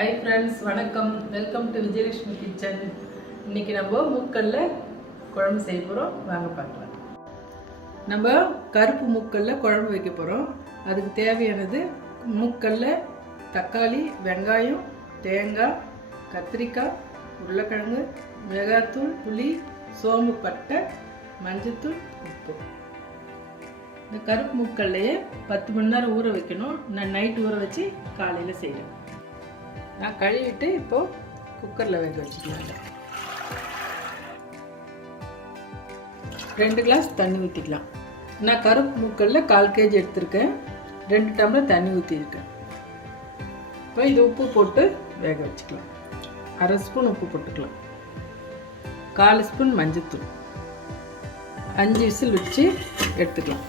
Hi friends, வணக்கம். Welcome to Vijayalakshmi kitchen. இன்னைக்கு நம்ம முக்கல்ல குழம்பு செய்ய போறோம். வாங்க பார்க்கலாம். நம்ம கருப்பு முக்கல்ல குழம்பு வைக்க போறோம். அதுக்கு தேவையானது முக்கல்ல தக்காளி, வெங்காயம், தேங்காய், கத்திரிக்காய், உருளைக்கிழங்கு, மிளகாய்த்தூள், புளி, சோம்பு பட்டை, மஞ்சள்தூள், உப்பு. இந்த கருப்பு முக்கல்லையே 10 மணி நேரம் ஊற வைக்கணும். நான் நைட் ஊற வச்சு காலையில் செய்கிறேன். நான் கழுவிட்டு இப்போது குக்கரில் வேக வச்சுக்கலாம். 2 கிளாஸ் தண்ணி ஊற்றிக்கலாம். நான் கருப்பு முக்கல்ல 1/4 kg எடுத்திருக்கேன். 2 டம்ளர் தண்ணி ஊற்றிருக்கேன். இப்போ இது உப்பு போட்டு வேக வச்சுக்கலாம். 1/2 ஸ்பூன் உப்பு போட்டுக்கலாம். 1/4 ஸ்பூன் மஞ்சள்தூள். 5 விசில் வச்சு எடுத்துக்கலாம்.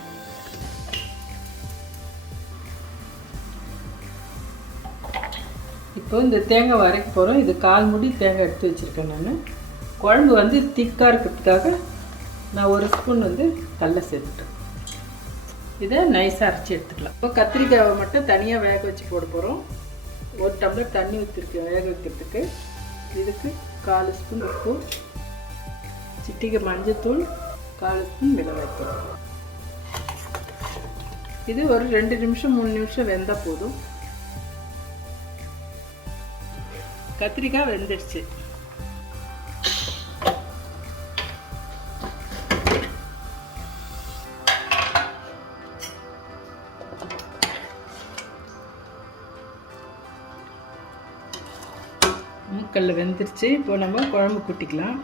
இப்போ இந்த தேங்காய் வரைக்க போகிறோம். இது 1/4 மூடி தேங்காய் எடுத்து வச்சுருக்கேன். நான் குழம்பு வந்து திக்காக இருக்கிறதுக்காக நான் 1 ஸ்பூன் கடலை சேர்த்துட்டேன். இதை நைஸாக அரைச்சி எடுத்துக்கலாம். இப்போ கத்திரிக்காயை மட்டும் தனியாக வேக வச்சு போட போகிறோம். 1 டம்ளர் தண்ணி ஊற்றிருக்கேன் வேக வைக்கிறதுக்கு. இதுக்கு 1/4 ஸ்பூன் உப்பு, சிட்டிகை மஞ்சள்தூள், 1/4 ஸ்பூன் மிளகாய்த்தூள். இது ஒரு 2 நிமிஷம் 3 நிமிஷம் வெந்தால் போதும். கத்திரிக்காய் வெந்துடுச்சு. முக்கல்ல வெந்துருச்சு. இப்போ நம்ம குழம்பு கூட்டிக்கலாம்.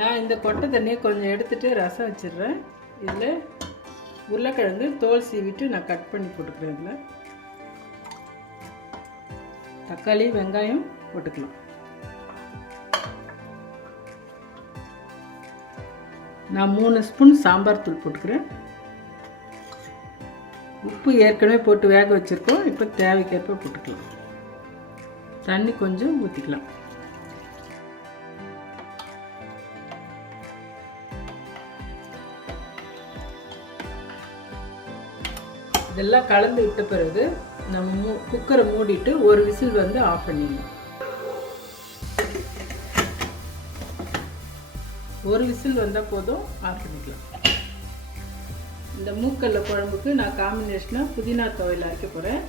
நான் இந்த கொட்டை தண்ணியை கொஞ்சம் எடுத்துகிட்டு ரசம் வச்சிடுறேன். இதில் உருளைக்கிழங்கு தோல் சீவிட்டு நான் கட் பண்ணி போட்டுக்கிறேன். இதில் தக்காளி, வெங்காயம் போட்டுக்கலாம். நான் 3 ஸ்பூன் சாம்பார் தூள் போட்டுக்கிறேன். உப்பு ஏற்கனவே போட்டு வேக வச்சுருக்கோம். இப்போ தேவைக்கேற்ப போட்டுக்கலாம். தண்ணி கொஞ்சம் ஊற்றிக்கலாம். இதெல்லாம் கலந்து விட்ட பிறகு நம்ம குக்கரை மூடிட்டு 1 விசில் ஆஃப் பண்ணிடலாம். 1 விசில் வந்தால் போதும், ஆஃப் பண்ணிக்கலாம். இந்த மூக்கல்ல குழம்புக்கு நான் காம்பினேஷனாக புதினா துவையல் அரைக்க போகிறேன்.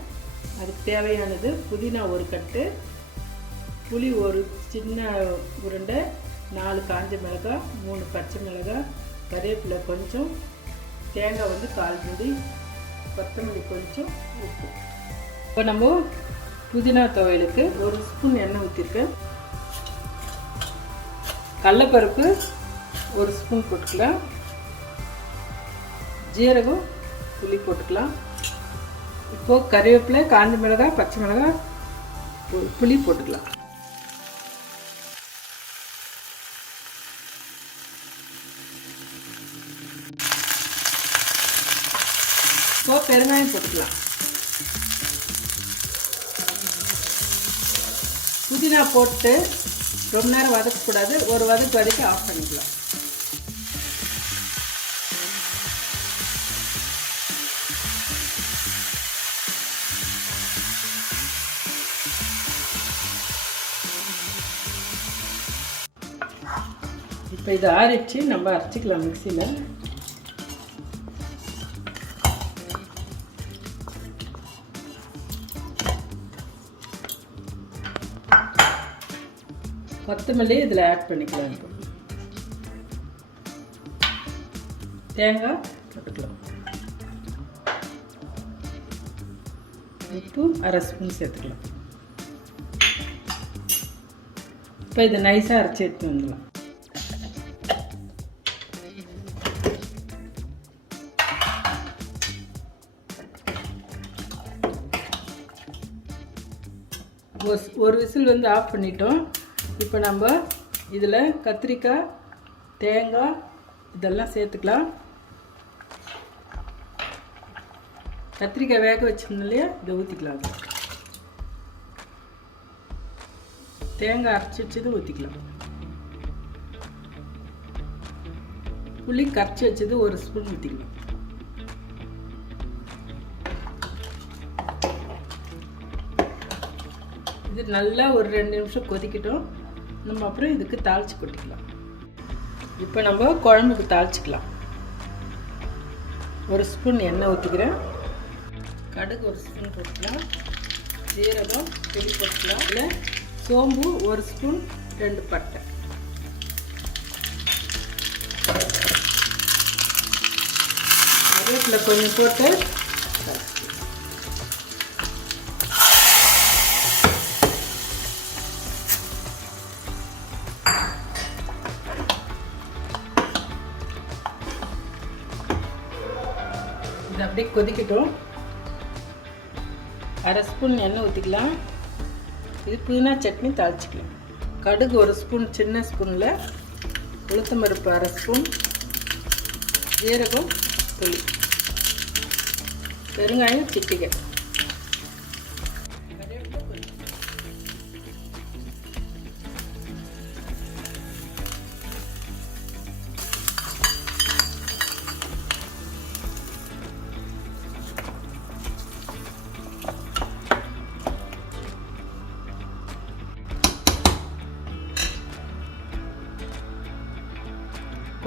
அதுக்கு தேவையானது புதினா 1 கட்டு, புளி 1 சின்ன உருண்டை, 4 காஞ்ச மிளகாய், 3 பச்சை மிளகாய், கறிவேப்பிலை கொஞ்சம், தேங்காய் 1/4 மூடி, கொத்தமல்லி கொஞ்சம், உப்பு. இப்போ நம்ம புதினா துவையலுக்கு 1 ஸ்பூன் எண்ணெய் ஊற்றிருக்கேன். கடலைப்பருப்பு 1 ஸ்பூன் போட்டுக்கலாம். ஜீரகம், புளி போட்டுக்கலாம். இப்போது கறிவேப்பிலை, காஞ்ச மிளகாய், பச்சை மிளகாய், புளி போட்டுக்கலாம். இப்போ பெருங்காயம் போட்டுக்கலாம். புதினா போட்டு ரொம்ப நேரம் வதக்கக்கூடாது. ஒரு வதக்கு வதக்கி ஆஃப் பண்ணிக்கலாம். இப்போ இதை ஆறிச்சு நம்ம அரைச்சிக்கலாம் மிக்சியில். கொத்தமல்லி இதில் ஆட் பண்ணிக்கலாம். இப்போ தேங்காய் போட்டுக்கலாம். உப்பு 1/2 ஸ்பூன் சேர்த்துக்கலாம். இப்போ இதை நைஸாக அரைச்சி எடுத்து வந்துடலாம். ஒரு விசில் ஆஃப் பண்ணிட்டோம். இப்போ நம்ம இதில் கத்திரிக்காய், தேங்காய் இதெல்லாம் சேர்த்துக்கலாம். கத்திரிக்காய் வேக வச்சிருந்தோம் இல்லையா, இதை ஊற்றிக்கலாம். தேங்காய் அரைச்சி வச்சது ஊற்றிக்கலாம். புளி கரைச்சி வச்சது 1 ஸ்பூன் ஊற்றிக்கலாம். இது நல்லா ஒரு 2 நிமிஷம் கொதிக்கட்டும். நம்ம அப்புறம் இதுக்கு தாளித்து கொட்டிக்கலாம். இப்போ நம்ம குழம்புக்கு தாளிச்சிக்கலாம். 1 ஸ்பூன் எண்ணெய் ஊற்றிக்கிறேன். கடுகு 1 ஸ்பூன் போட்டுக்கலாம். ஜீரகம் பொடி போட்டுக்கலாம். இல்லை சோம்பு 1 ஸ்பூன், 2 பட்டை. கருவேப்பிலை கொஞ்சம் போட்டு இது அப்படியே கொதிக்கட்டும். 1/2 ஸ்பூன் எண்ணெய் ஊற்றிக்கலாம். இது புதினா சட்னி தாளிச்சிக்கலாம். கடுகு 1 ஸ்பூன், சின்ன ஸ்பூனில் உளுத்தம் பருப்பு 1/2 ஸ்பூன், ஜீரகம் புளி, பெருங்காயம் சிட்டிகை.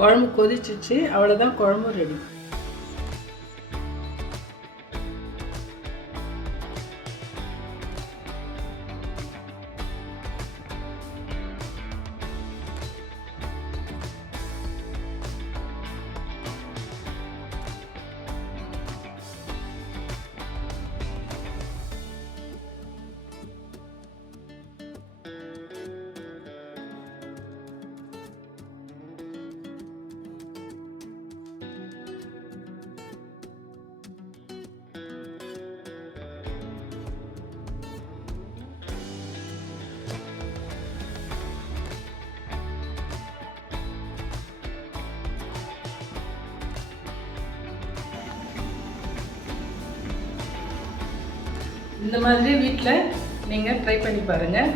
குழம்பு கொதிச்சிச்சு, அவ்வளோதான், குழம்பு ரெடி. இந்த மாதிரி வீட்டில் நீங்கள் ட்ரை பண்ணி பாருங்கள்.